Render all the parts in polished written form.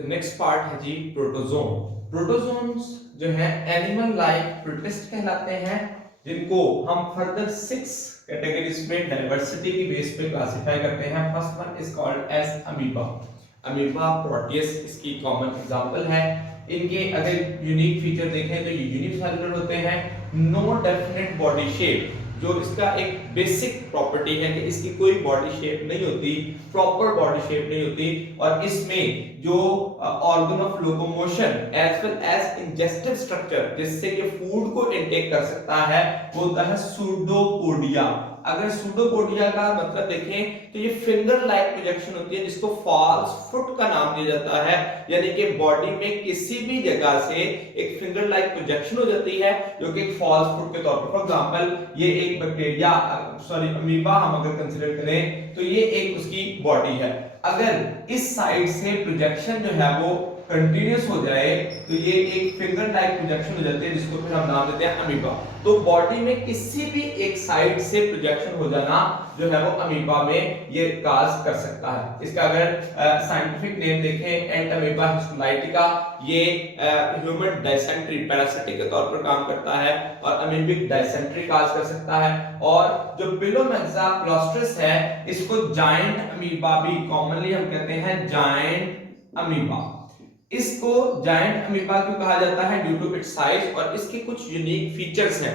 तो next part है जी protozoan. Protozoans जो है एनिमल लाइफ प्रोटिस्ट कहलाते हैं, जिनको हम फर्दर 6 कैटेगरीज में डाइवर्सिटी की बेस पे क्लासिफाई करते हैं। First one is called as amoeba. Amoeba proteus इसकी कॉमन एग्जांपल है। इनके अगर यूनिक फीचर देखें तो ये यूनिसेलुलर होते हैं, नो डेफिनेट बॉडी शेप। जो इसका एक बेसिक प्रॉपर्टी है कि इसकी कोई बॉडी शेप नहीं होती, प्रॉपर बॉडी शेप नहीं होती, और इसमें जो organ of locomotion as well as ingestive structure जिससे ये फूड को इनटेक कर सकता है वो होता है सूडोपोडिया। अगर सूडोपोडिया का मतलब देखें तो ये फिंगर लाइक प्रोजेक्शन होती है जिसको फॉल्स फुट का नाम दिया जाता है, यानी कि बॉडी में किसी भी जगह से एक फिंगर लाइक प्रोजेक्शन हो जाती है जो कि एक फॉल्स फुट के तौर पर। फॉर एग्जांपल ये एक बैक्टीरिया सॉरी अमीबा हम अगर कंसीडर करें तो ये एक उसकी बॉडी है। अगर इस साइड से प्रोजेक्शन जो है वो कंटिन्यूअस हो जाए तो ये एक फिंगर लाइक प्रोजेक्शन हो जाती है जिसको फिर हम नाम देते हैं अमीबा। तो बॉडी में किसी भी एक साइड से प्रोजेक्शन हो जाना जो है वो अमीबा में ये काज कर सकता है। इसका अगर साइंटिफिक नेम देखें एंटअमीबा हिस्टोलाइटिका, ये ह्यूमन डायसेंट्री पैरासिटिक के तौर पर काम करता है और अमीबिक डायसेंट्री काज कर सकता है। और जो पिलोमेक्सा प्लास्ट्रिस है इसको जायंट अमीबा भी कॉमनली हम कहते हैं जायंट अमीबा। इसको जायंट अमीबा क्यों कहा जाता है? ड्यू टू इट्स साइज और इसके कुछ यूनिक फीचर्स हैं।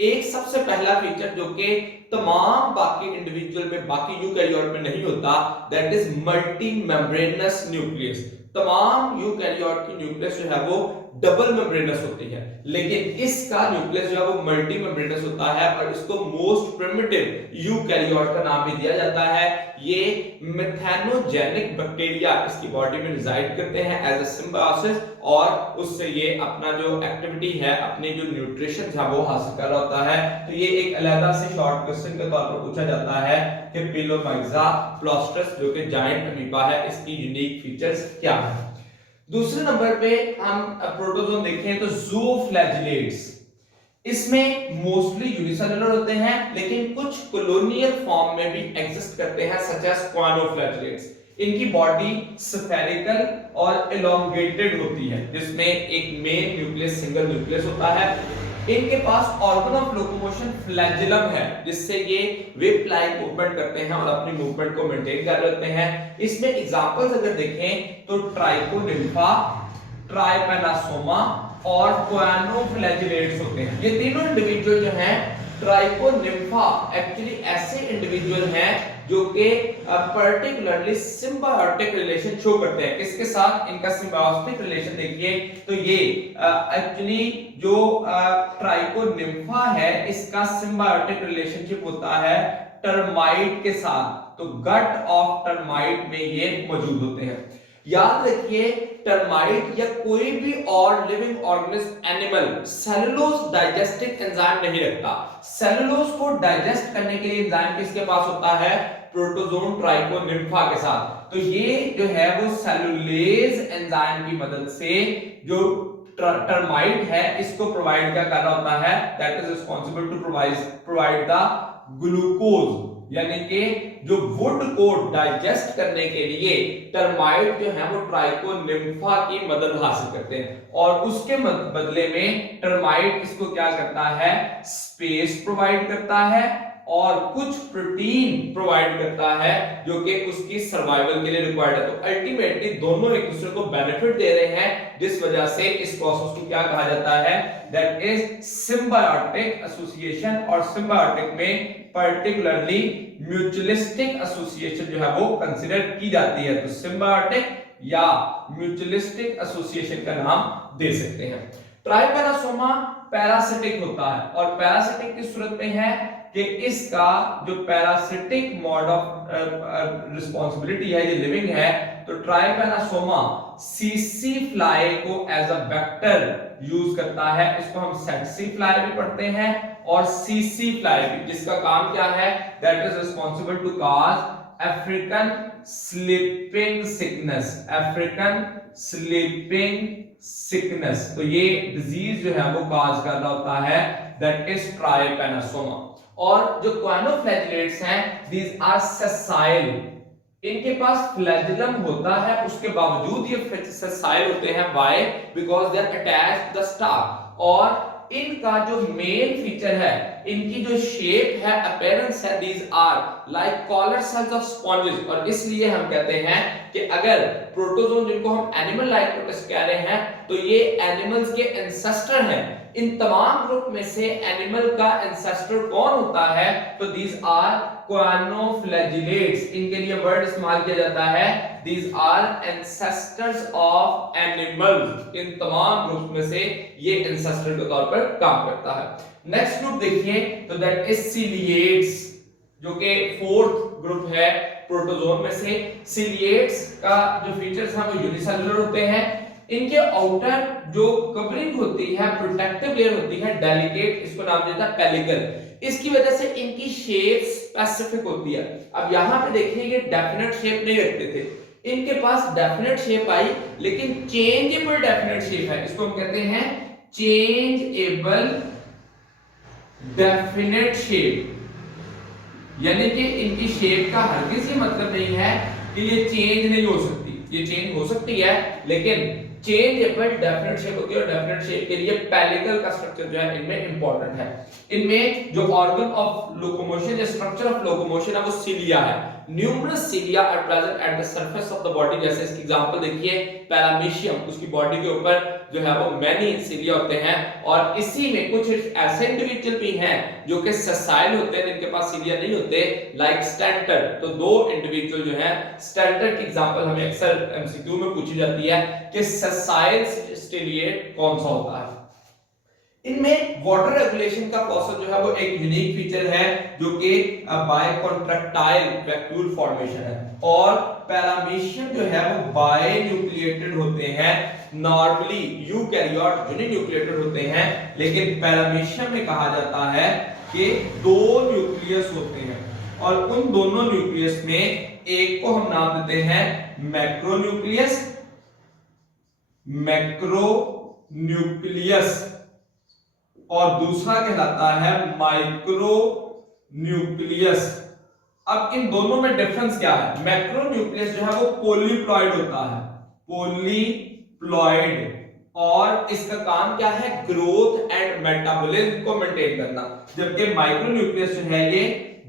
एक सबसे पहला फीचर जो कि तमाम बाकी इंडिविजुअल में बाकी यूकैरियोट में नहीं होता, that is multi membranes nucleus. तमाम यूकैरियोट की न्यूक्लियस जो है वो डबल मेम्ब्रेनस होती है, लेकिन इसका न्यूक्लियस जो है वो मल्टी मेम्ब्रेनस होता है और इसको मोस्ट प्रिमिटिव यूकैरियोट का नाम भी दिया जाता है। ये मेथेनोजेनिक बैक्टीरिया इसकी बॉडी में रिजाइड करते हैं एज अ सिम्बायोसिस और उससे ये अपना जो एक्टिविटी है अपनी जो न्यूट्रिशन है वो हासिल कर रहा होता है। तो ये एक अलग से शॉर्ट क्वेश्चन के तौर पर पूछा जाता है कि पिलोमेक्सा प्लास्ट्रिस जो कि जायंट अमीबा है इसकी यूनिक फीचर्स क्या है। दूसरे नंबर पे हम प्रोटोजोन देखें तो ज़ूफ्लैजिलेट्स। इसमें मोस्टली यूनिसेलुलर होते हैं लेकिन कुछ कॉलोनियल फॉर्म में भी एग्जिस्ट करते हैं सच एज क्वानोफ्लैजिलेट्स। इनकी बॉडी स्फेरिकल और एलोंगेटेड होती है जिसमें एक मेन न्यूक्लियस सिंगल न्यूक्लियस होता है। इनके पास ऑर्गन ऑफ लोकोमोशन फ्लैजिलम है जिससे ये व्हिप लाइक मूवमेंट करते हैं और अपनी मूवमेंट को मेंटेन कर रखते हैं। इसमें एग्जांपल्स अगर देखें तो ट्राइकोनिम्फा, ट्राइपैनासोमा और क्वानोफ्लैजिलेट्स होते हैं। ये तीनों इंडिविजुअल जो हैं, ट्राइकोनिम्फा एक्चुअली ऐसे इंडिविजुअल हैं जो कि पर्टिकुलरली सिम्बायोटिक रिलेशन शो करते हैं। किसके साथ? इनका सिम्बायोटिक रिलेशन देखिए तो ये एक्चुअली जो ट्राइकोनिम्फा है इसका सिम्बायोटिक रिलेशनशिप होता है टर्माइट के साथ। तो गट ऑफ टर्माइट में ये मौजूद होते हैं। याद रखिए टर्माइट या कोई भी और living organism animal cellulose digestive enzyme नहीं रखता। सेलुलोज को डाइजेस्ट करने के लिए एंजाइम किसके पास होता है? प्रोटोजोन ट्राइकोनिम्फा के साथ। तो ये जो है वो सेलुलेज एंजाइम की मदद से जो टर्माइट है इसको प्रोवाइड क्या कर रहा होता है? That is responsible to provide the glucose, यानी कि जो वुड को डाइजेस्ट करने के लिए टर्माइट जो है वो ट्राइकोनिम्फा की मदद हासिल करते हैं और उसके बदले में टर्माइट इसको क्या करता है? स्पेस प्रोवाइड करता है और कुछ प्रोटीन प्रोवाइड करता है जो कि उसकी सर्वाइवल के लिए रिक्वायर्ड है। तो अल्टीमेटली दोनों एक दूसरे को बेनिफिट दे रहे हैं जिस वजह से इस प्रोसेस को क्या कहा जाता है? That is symbiotic association. और सिम्बायोटिक में पर्टिकुलरली म्यूचुअलिस्टिक एसोसिएशन जो है वो कंसीडर की जाती है। तो सिम्बायोटिक या म्यूचुअलिस्टिक एसोसिएशन का नाम दे सकते हैं। ट्राइपैनासोमा पैरासिटिक होता है और पैरासिटिक किस सूरत में है कि इसका जो पैरासिटिक मोड ऑफ रिस्पांसिबिलिटी है ये लिविंग है। तो ट्राइपैनासोमा सीसी फ्लाई को एज अ वेक्टर यूज करता है। इसको हम सेक्सी फ्लाई भी पढ़ते हैं और सीसी फ्लाई भी, जिसका काम क्या है? That is responsible to cause African sleeping sickness. African sleeping sickness, तो ये डिजीज जो है वो कॉज कर रहा होता है, दैट इज ट्राइपैनासोमा। और जो क्वानोफ्लैजिलेट्स हैं, दीज आर सेसाइल इनके पास फ्लैजिलम होता है, उसके बावजूद ये सेसाइल होते हैं। Why? Because they are attached to the stalk. और इनका जो मेन फीचर है, इनकी जो शेप है, अपीयरेंस है, these are like collar cells of sponges. और इसलिए हम कहते हैं कि अगर प्रोटोजोन, जिनको हम एनिमल लाइक प्रोटिस्ट कह रहे हैं, तो ये एनिमल्स के एंसेस्टर हैं। इन तमाम ग्रुप में से एनिमल का एंसेस्टर कौन होता है? तो दीज आर क्वानोफ्लैजिलेट्स। इनके लिए वर्ड इस्तेमाल किया जाता है, these are ancestors of animals. इन तमाम ग्रुप में से ये एंसेस्टर के तौर पर काम करता है। नेक्स्ट ग्रुप देखिए, तो दैट इज सिलिएट्स, जो कि फोर्थ ग्रुप है प्रोटोजोन में से। सिलिएट्स का जो फीचर्स हैं वो यूनिसेलुलर होते हैं। इनके आउटर जो कवरिंग होती है, प्रोटेक्टिव लेयर होती है, डेलिकेट, इसको नाम देता है पेलिकल। इसकी वजह से इनकी शेप स्पेसिफिक होती है। अब यहां पे देखिए, ये डेफिनेट शेप नहीं रखते थे, इनके पास डेफिनेट शेप आई, लेकिन चेंजेबल डेफिनेट शेप है। इसको हम कहते हैं चेंजेबल डेफिनेट शेप। यानी कि इनकी शेप का हरगिज ये मतलब नहीं है कि ये चेंज नहीं हो सकती, ये चेंज हो सकती है, लेकिन चेंजेबल डेफिनेट शेप होती है। और डेफिनेट शेप के लिए पेलिकल का स्ट्रक्चर जो है इनमें इंपॉर्टेंट है। इनमें जो ऑर्गन ऑफ लोकोमोशन या स्ट्रक्चर ऑफ लोकोमोशन है वो सिलिया है। Numerous cilia are present at the surface of the body. जैसे इसकी एग्जांपल देखिए, पैरामीशियम, उसकी बॉडी के ऊपर जो है वो मैनी सिलिया होते हैं। और इसी में कुछ ऐसे इंडिविजुअल भी हैं जो कि सेसाइल होते हैं, जिनके पास सिलिया नहीं होते, लाइक स्टेंटर। तो दो इंडिविजुअल जो हैं, स्टेंटर की एग्जांपल हमें अक्सर एमसीक्यू में पूछी जाती है कि सेसाइल स्टिलिएट कौन सा होता है। इनमें वाटर रेगुलेशन का प्रोसेस जो है वो एक यूनिक फीचर है, जो कि बायकॉन्ट्रैक्टाइल वैक्यूल फॉर्मेशन है। और पैरामीशियम जो है वो बायन्यूक्लिएटेड होते हैं। नॉर्मली यूकैरियोट यूनिन्यूक्लिएटेड होते हैं, लेकिन पैरामीशियम में कहा जाता है कि दो न्यूक्लियस होते हैं, और उन दोनों न्यूक्लियस में एक को हम नाम देते हैं मैक्रोन्यूक्लियस, मैक्रोन्यूक्लियस, और दूसरा कहलाता है माइक्रो न्यूक्लियस। अब इन दोनों में डिफरेंस क्या है? मैक्रोन्यूक्लियस जो है वो पॉलीप्लॉइड होता है, पॉलीप्लॉइड, और इसका काम क्या है? ग्रोथ एंड मेटाबॉलिज्म को मेंटेन करना। जबकि माइक्रोन्यूक्लियस जो है ये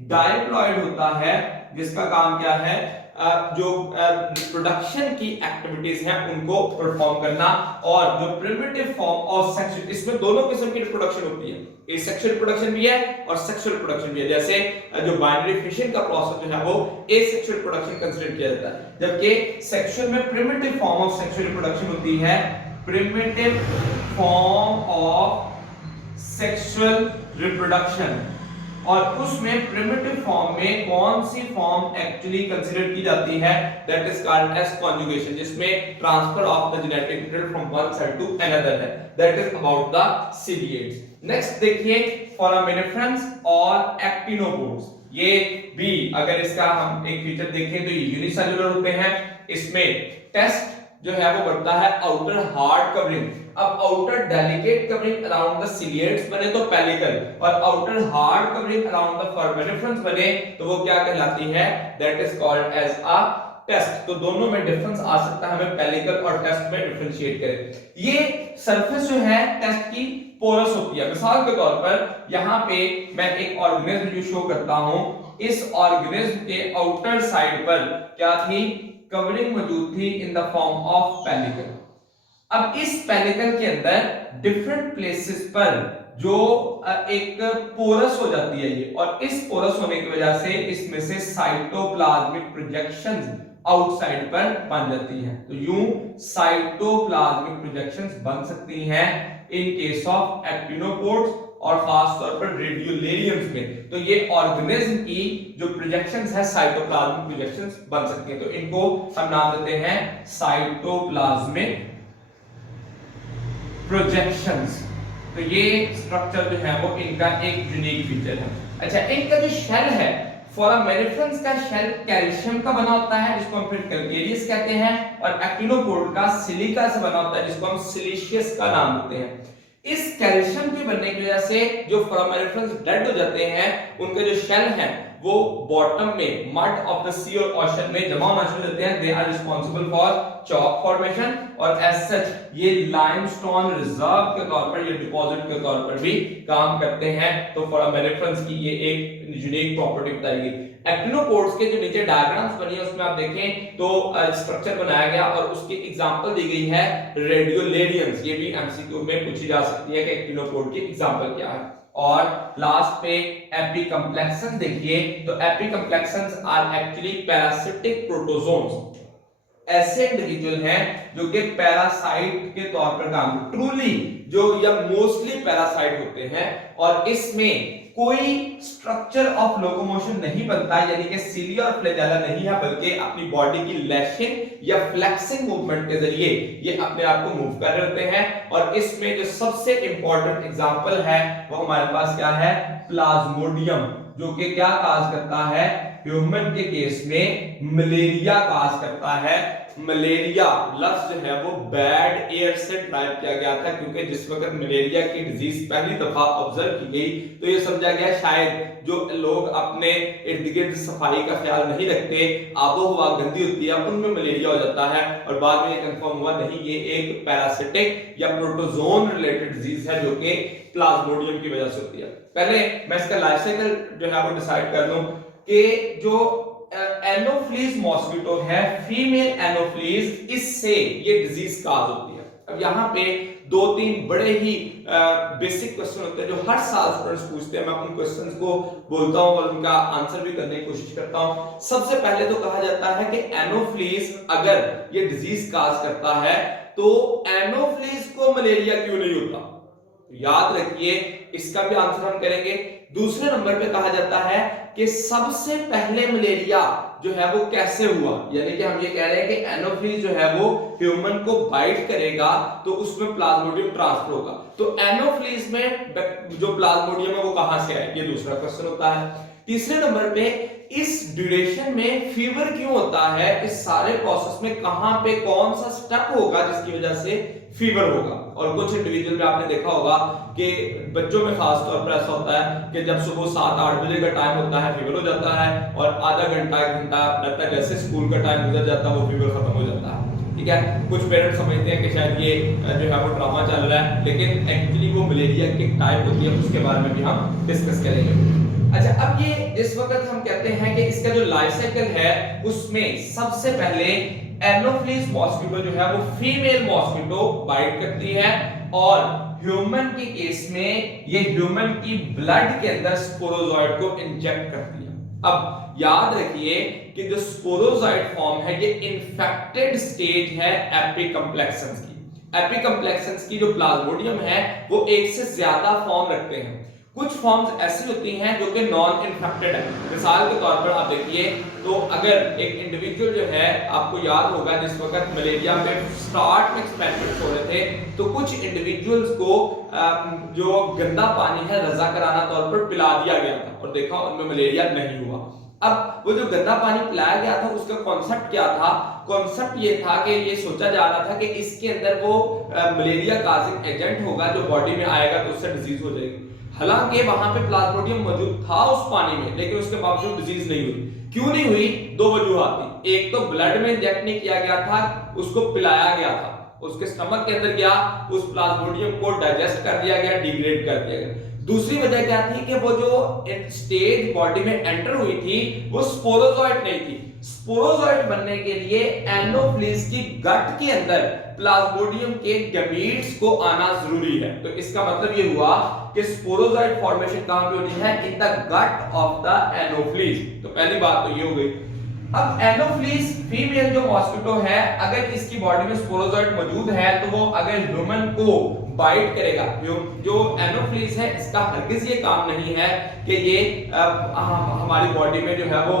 डाइप्लॉइड होता है, जिसका काम क्या है? जो रिप्रोडक्शन की एक्टिविटीज हैं उनको परफॉर्म करना। और जो प्रिमिटिव फॉर्म ऑफ सेक्सुअल, इसमें दोनों किस्म की रिप्रोडक्शन होती है, एसेक्सुअल रिप्रोडक्शन भी है और सेक्सुअल रिप्रोडक्शन भी है। जैसे जो बाइनरी फिशन का प्रोसेस जो है वो एसेक्सुअल रिप्रोडक्शन कंसीडर किया जाता है, जबकि सेक्सुअल में primitive form of sexual reproduction होती है, primitive form of sexual reproduction. और उसमें प्रिमिटिव फॉर्म में कौन सी फॉर्म एक्चुअली कंसीडर की जाती है? That is called as conjugation, जिसमें transfer of the genetic material from one side to another है। That is about the ciliates. Next देखिए, फोरामिनिफरंस और एक्टिनोपोड्स। ये भी अगर इसका हम एक फीचर देखें तो ये यूनिसेलुलर होते हैं। इसमें टेस्ट जो है वो बनता है आउटर हार्ड कवरिंग। अब outer delicate covering around the ciliates बने तो पेलिकल, और outer hard covering around the foraminiferans बने तो वो क्या कहलाती है? That is called as a test. तो दोनों में डिफरेंस आ सकता है, हमें पेलिकल और टेस्ट में डिफरेंशिएट करें। ये सरफेस जो है टेस्ट की पोरस होती है। मिसाल के तौर पर यहां पे मैं एक ऑर्गेनिज्म जो शो करता हूं, इस ऑर्गेनिज्म के आउटर साइड पर क्या थी? कवरिंग मौजूद थी in the form of pellicle. अब इस पेलिकल के अंदर डिफरेंट प्लेसेस पर जो एक पोरस हो जाती है ये, और इस पोरस होने की वजह से इसमें से साइटोप्लाज्मिक प्रोजेक्शंस आउटसाइड पर बन जाती हैं। तो यूं साइटोप्लाज्मिक प्रोजेक्शंस बन सकती हैं इन केस ऑफ एक्टिनोपोड्स और खास तौर पर रेडियोलेरियम्स में। तो ये ऑर्गेनिज्म की जो प्रोजेक्शंस है साइटोप्लाज्मिक प्रोजेक्शंस बन सकती हैं। तो इनको हम नाम देते हैं साइटोप्लाज्मिक प्रोजेक्शंस। तो ये स्ट्रक्चर जो है वो इनका एक यूनिक फीचर है। अच्छा, इनका जो शेल है, फोरामिनिफरंस का शेल कैल्शियम का बना होता है, जिसको हम फिर कैल्केरियस कहते हैं, और एक्टिनोपोड का सिलिका से बना होता है, जिसको हम सिलिशियस का नाम देते हैं। इस कैल्शियम के बनने की वजह से जो फोरामिनिफरंस डेड हो जाते हैं, उनके जो शेल हैं वो बॉटम में मड ऑफ द सी और ओशन में जमा होना शुरू होते हैं, they are responsible for chalk formation, और एज सच ये लाइमस्टोन रिजर्व के तौर पर, ये डिपॉजिट के तौर पर भी काम करते हैं। तो फॉर मेरिफरंस की ये एक यूनिक प्रॉपर्टी बताई गई। एक्टिनोपोड्स के जो नीचे डायग्राम्स बनी है उसमें आप देखें तो स्ट्रक्चर बनाया गया और उसकी एग्जांपल दी गई है रेडियोलेडियंस। ये भी एमसीक्यू में पूछी जा सकती है कि एक्टिनोपोड की एग्जांपल क्या है। और लास्ट पे एपिकम्प्लेक्सन देखिए, तो एपिकम्प्लेक्सन्स आर एक्चुअली पैरासिटिक प्रोटोजोन्स, ऐसे इंडिविजुअल हैं जो कि पैरासाइट के तौर पर काम, ट्रूली जो या मोस्टली पैरासाइट होते हैं, और इसमें कोई स्ट्रक्चर ऑफ लोकोमोशन नहीं बनता, यानी कि सीलिया और फ्लैजेला नहीं है, बल्कि अपनी बॉडी की लैशिंग या फ्लेक्सिंग मूवमेंट के जरिए ये अपने आप को मूव कर रहे होते हैं। और इसमें जो सबसे इंपॉर्टेंट एग्जांपल है वो हमारे पास क्या है, प्लाज्मोडियम, जो कि क्या काज करता है, ह्यूमन के केस में मलेरिया काज करता है। मलेरिया लफ्ज जो है वो बैड एयर से ड्राइव किया गया था, क्योंकि जिस वक्त मलेरिया की डिजीज पहली दफा ऑब्जर्व की गई तो ये समझा गया शायद जो लोग अपने इर्द गिर्द सफाई का ख्याल नहीं रखते, आबो हवा गंदी होती है, उनमें मलेरिया हो जाता है। और बाद में ये कंफर्म हुआ नहीं, ये एक पैरासिटिक या प्रोटोजोन रिलेटेड डिजीज है जो कि प्लाज्मोडियम की वजह से होती है। पहले मैं इसका लाइफ साइकिल जो है वो डिसाइड कर लूं कि जो एनोफ्लीज मॉस्किटो है, फीमेल एनोफ्लीज, इससे ये डिजीज काज होती है। अब यहाँ पे दो तीन बड़े ही बेसिक क्वेश्चन होते हैं जो हर साल स्टूडेंट्स पूछते हैं, मैं उन क्वेश्चंस को बोलता हूं और उनका आंसर भी करने की कोशिश करता हूं। सबसे पहले तो कहा जाता है कि एनोफ्लीज अगर ये डिजीज काज करता है तो एनोफ्लीज को मलेरिया क्यों नहीं होता, याद रखिए इसका भी आंसर हम करेंगे। दूसरे नंबर पे कहा जाता है कि सबसे पहले मलेरिया जो है वो कैसे हुआ, यानी कि हम ये कह रहे हैं कि एनोफ्लीज जो है वो ह्यूमन को बाइट करेगा तो उसमें प्लाज्मोडियम ट्रांसफर होगा, तो एनोफ्लीज में जो प्लाज्मोडियम है वो कहां से आए, ये दूसरा क्वेश्चन होता है। तीसरे नंबर पे इस ड्यूरेशन में फीवर क्यों होता है, इस सारे प्रोसेस में कहां पे कौन सा स्टेप होगा जिसकी वजह से फीवर होगा। और कुछ इंडिविजुअल में आपने देखा होगा कि बच्चों में खास तौर पर ऐसा होता है कि जब सुबह 7-8 बजे का टाइम होता है फीवर हो जाता है, और आधा घंटा 1 घंटा लगता है जैसे स्कूल का टाइम गुजर जाता है वो फीवर खत्म हो जाता है। ठीक है, कुछ पेरेंट्स समझते हैं कि शायद ये जो है वो ड्रामा चल रहा है, लेकिन एक्चुअली वो मलेरिया की टाइप होती है, उसके बारे में भी हम डिस्कस करेंगे। अच्छा, अब ये जिस वक्त हम कहते हैं कि इसका जो लाइफ साइकिल है उसमें सबसे पहले एनोफ्लीज मॉस्किटो जो है वो फीमेल मॉस्किटो बाइट करती है, और ह्यूमन के केस में ये ह्यूमन की ब्लड के अंदर स्पोरोजॉइड को इंजेक्ट करती है। अब याद रखिए कि जो स्पोरोजॉइड फॉर्म है ये इन्फेक्टेड स्टेज है एपिकम्प्लेक्सन्स की। एपिकम्प्लेक्सन्स की जो प्लाज्मोडियम है वो एक से ज्यादा फॉर्म रखते हैं। कुछ फॉर्म्स ऐसी होती हैं जो कि नॉन इन्फेक्टेड है। मिसाल के तौर पर आप देखिए तो अगर एक इंडिविजुअल जो है, आपको याद होगा जिस वक्त मलेरिया में स्टार्ट में एक्सपेरिमेंट्स हो रहे थे तो कुछ इंडिविजुअल्स को जो गंदा पानी है रजाकाराना तौर पर पिला दिया गया था और देखा उनमें मलेरिया नहीं हुआ। अब वो जो गंदा पानी पिलाया गया था उसका कॉन्सेप्ट क्या था, कॉन्सेप्ट ये था कि ये सोचा जा रहा था कि इसके अंदर वो मलेरिया काजिंग एजेंट होगा जो बॉडी में आएगा तो उससे डिजीज हो जाएगी। हालांकि वहां पे प्लाज्मोडियम मौजूद था उस पानी में, लेकिन उसके बावजूद डिजीज नहीं हुई। क्यों नहीं हुई? दो वजूहात थी। एक तो ब्लड में इंजेक्ट नहीं किया गया था, उसको पिलाया गया था, उसके स्टमक के अंदर गया, उस प्लाज्मोडियम को डाइजेस्ट कर दिया गया, डिग्रेड कर दिया गया। दूसरी वजह क्या थी कि वो जो स्टेज बॉडी में एंटर हुई थी वो स्पोरोजॉइट नहीं थी। स्पोरोजॉइट बनने के लिए एनोफ्लीज की गट के अंदर प्लाज्मोडियम के गैमीट्स को आना जरूरी है। तो इसका मतलब ये हुआ कि स्पोरोजॉइट फॉर्मेशन कहां पे होती है? In the gut of the Anopheles. तो पहली बात तो ये हो गई। अब एनोफ्लीज फीमेल जो मॉस्किटो है, अगर इसकी बॉडी में स्पोरोजॉइट मौजूद है तो वो अगर ह्यूमन को बाइट करेगा, जो एनोफ्लीज है इसका हरगिज ये काम नहीं है कि ये हमारी बॉडी में जो है वो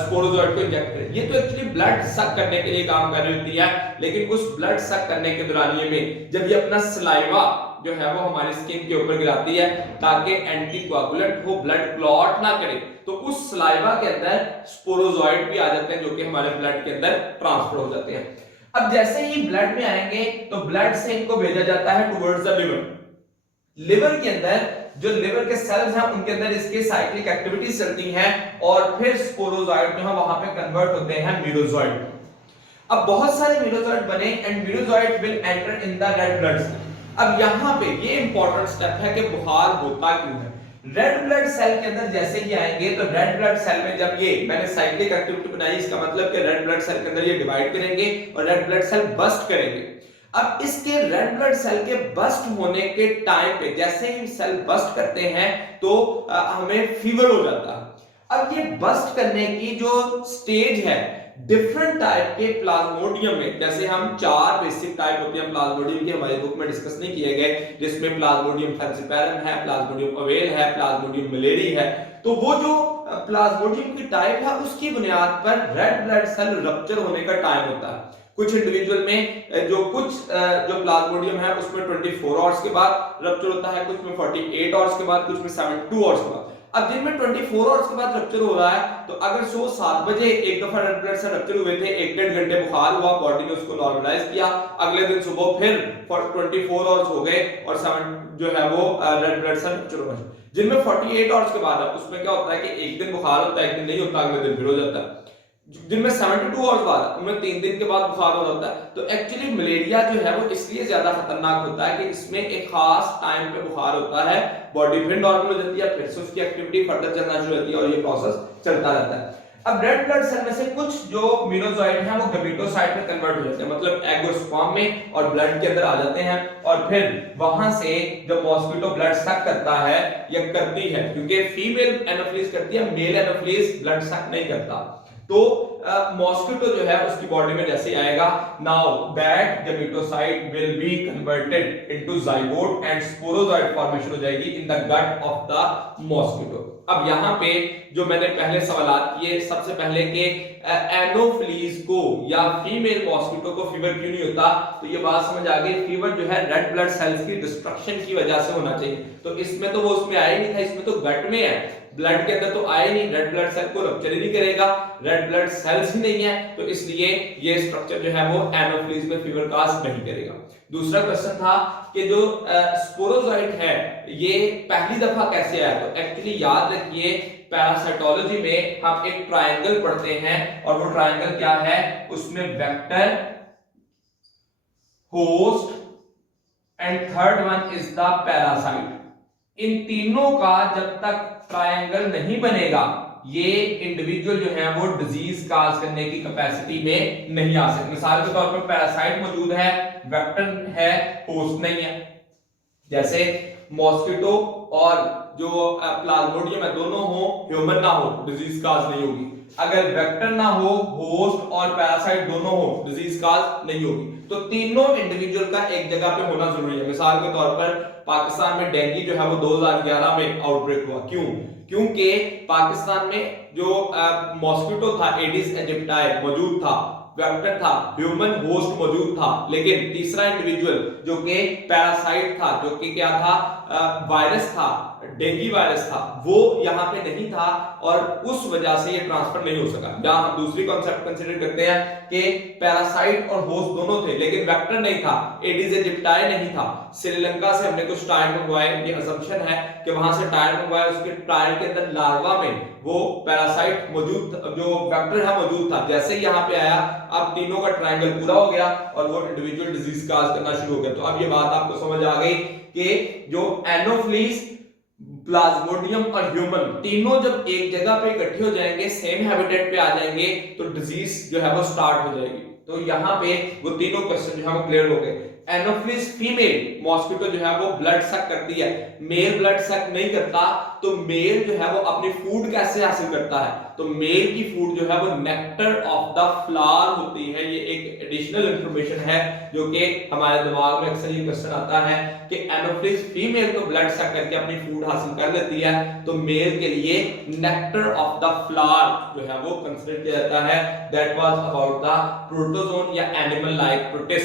स्पोरोजॉइट को इंजेक्ट करे। ये तो एक्चुअली ब्लड सक करने के लिए काम कर रही होती है, लेकिन उस ब्लड सक करने के दौरान में जब ये अपना सलाइवा जो है वो हमारी स्किन के ऊपर गिराती है ताकि एंटीकोगुलेंट हो, ब्लड क्लॉट ना करे, तो उस सलाइवा के अंदर स्पोरोजॉइड भी आ जाते हैं जो कि हमारे ब्लड के अंदर ट्रांसफर हो जाते हैं। अब जैसे ही ब्लड में आएंगे तो ब्लड से इनको भेजा जाता है टुवर्ड्स द लिवर। लिवर के अंदर जो लिवर के सेल्स हैं उनके अंदर इसके साइक्लिक एक्टिविटीज चलती हैं और फिर स्पोरोजोइट जो है वहां पे कन्वर्ट होते हैं मीरोजोइट। अब बहुत सारे मीरोजोइट बने and merozoite will enter in the red blood cell. अब यहां पे ये इंपॉर्टेंट स्टेप है कि बुखार होता क्यों है। रेड ब्लड सेल के अंदर जैसे ही आएंगे तो रेड ब्लड सेल में जब ये मैंने साइक्लिक एक्टिविटी बनाई, इसका मतलब कि रेड ब्लड सेल के अंदर ये डिवाइड करेंगे और रेड ब्लड सेल बस्ट करेंगे। अब इसके रेड ब्लड सेल के बस्ट होने के टाइम पे जैसे ही सेल बस्ट करते हैं तो हमें फीवर हो जाता है। अब ये बस्ट करने की जो स्टेज है डिफरेंट टाइप के प्लाज्मोडियम में, जैसे हम 4 बेसिक टाइप होते हैं प्लाज्मोडियम के, हमारी बुक में डिस्कस नहीं किए गए, जिसमें प्लाज्मोडियम फैल्सिपैरम है, प्लाज्मोडियम ओवेल है, प्लाज्मोडियम मलेरी है। तो वो जो प्लाज्मोडियम की टाइप है उसकी बुनियाद पर रेड ब्लड सेल रप्चर होने का टाइम होता है। कुछ इंडिविजुअल में जो प्लाज्मोडियम है उसमें 24 आवर्स के बाद रप्चर होता है, कुछ में 48 आवर्स के बाद, कुछ में 72 आवर्स के बाद। अब जिनमें 24 आवर्स के बाद रप्चर हो रहा है तो अगर 7 बजे एक दफा रेड ब्लड सेल रप्चर हुए थे, 1-1.5 घंटे बुखार हुआ, बॉडी ने उसको नॉर्मलाइज किया, अगले दिन सुबह फिर 24 आवर्स हो गए और 7 जो है वो रेड ब्लड सेल रप्चर हो गए। जिनमें 48 आवर्स के बाद है उसमें क्या होता है कि एक दिन बुखार होता है, एक दिन नहीं होता, अगले दिन फिर हो जाता है। जिनमें 72 आवर्स बाद उनमें 3 दिन के बाद बुखार हो जाता है। तो एक्चुअली मलेरिया जो है वो इसलिए ज्यादा खतरनाक होता है कि इसमें एक खास टाइम पे बुखार होता है, बॉडी फिर नॉर्मल हो जाती है, फिर से उसकी एक्टिविटी फर्दर चलना शुरू होती है और ये प्रोसेस चलता रहता है। अब रेड ब्लड सेल में से कुछ जो मीनोजोइट हैं वो गमीटोसाइट में कन्वर्ट हो जाते हैं, मतलब एग और स्पर्म में, और ब्लड के अंदर आ जाते हैं और फिर वहां से जब मॉस्किटो ब्लड सक करता है या करती है, क्योंकि फीमेल एनोफिलीज करती है, मेल एनोफिलीज ब्लड सक नहीं करता, तो मॉस्किटो जो है उसकी बॉडी में जैसे आएगा, now that gametocyte will be converted into zygote and sporozoite formation हो जाएगी in the gut of the mosquito. अब यहाँ पे जो मैंने पहले सवाल किए, सबसे पहले के एनोफिलीज को या फीमेल मॉस्किटो को फीवर क्यों नहीं होता, तो ये बात समझ आ गई, फीवर जो है रेड ब्लड सेल्स की डिस्ट्रक्शन की वजह से होना चाहिए। तो इसमें तो वो उसमें आया नहीं था, इसमें तो गट में है, ब्लड के अंदर तो आए नहीं, रेड ब्लड सेल को रप्चर ही नहीं करेगा, रेड ब्लड सेल्स ही नहीं है, तो इसलिए ये स्ट्रक्चर जो है वो एनोफिलीज में फीवर काज नहीं करेगा। दूसरा क्वेश्चन था कि जो स्पोरोजोइट है ये पहली दफा कैसे आया, तो एक्चुअली याद रखिए पैरासाइटोलॉजी में हम एक ट्रायंगल पढ़ते हैं और वो ट्रायंगल क्या है, उसमें vector, host and third one is the parasite. इन तीनों का जब तक ट्रायंगल नहीं बनेगा ये इंडिविजुअल जो है वो डिजीज काज करने की कैपेसिटी में नहीं आ सकते। मिसाल के तौर पर पैरासाइट मौजूद है, वेक्टर है, होस्ट नहीं है। जैसे मॉस्किटो और जो प्लाज्मोडियम है दोनों हो, ह्यूमन ना हो, डिजीज काज नहीं होगी। अगर वेक्टर ना हो, होस्ट और पैरासाइट दोनों हो, डिजीज काज नहीं होगी। तो तीनों इंडिविजुअल का एक जगह पे होना जरूरी है। मिसाल के तौर पर पाकिस्तान में डेंगू जो है वो 2011 में आउटब्रेक हुआ, क्यों? क्योंकि पाकिस्तान में जो मॉस्किटो था एडिस एजिप्टाई मौजूद था, वेक्टर था, ह्यूमन होस्ट मौजूद था, लेकिन तीसरा इंडिविजुअल जो कि पैरासाइट था, जो कि क्या था, वायरस था, डेंगू वायरस था, वो यहाँ पे नहीं था और उस वजह से ये ट्रांसफर नहीं हो सका। या हम दूसरी कॉन्सेप्ट कंसीडर करते हैं कि पैरासाइट और होस्ट दोनों थे लेकिन वेक्टर नहीं था, एडिस एजिप्टाई नहीं था। श्रीलंका से हमने कुछ टायर मंगवाए, ये असम्पशन है कि वहां से टायर मंगवाए, उसके टायर के अंदर लार्वा में वो पैरासाइट मौजूद, जो वेक्टर है मौजूद था। जैसे ही यहाँ पे आया अब तीनों का ट्रायंगल पूरा हो गया और वो इंडिविजुअल डिजीज काज करना शुरू हो गया। तो अब ये बात आपको समझ आ गई कि जो एनोफिलीज, प्लाज्मोडियम और ह्यूमन तीनों जब एक जगह पे इकट्ठे हो जाएंगे, सेम हैबिटेट पे आ जाएंगे, तो डिजीज जो है वो स्टार्ट हो जाएगी। तो यहाँ पे वो तीनों क्वेश्चन जो है वो क्लियर हो गए। एनोफिलिस फीमेल मॉस्किटो जो है वो ब्लड सक करती है, मेल ब्लड सक नहीं करता, तो मेल जो है वो अपनी फूड कैसे हासिल करता है, तो मेल की फूड जो है वो नेक्टर ऑफ द फ्लावर होती है। ये एक एडिशनल इंफॉर्मेशन है जो कि हमारे दिमाग में अक्सर ये क्वेश्चन आता है कि एनोफिलिस फीमेल तो ब्लड सक करके अपनी फूड हासिल कर लेती है, तो मेल के लिए नेक्टर ऑफ द फ्लावर जो है वो कंसीडर किया जाता है। That was about the protozoan या एनिमल लाइक प्रोटिस्ट।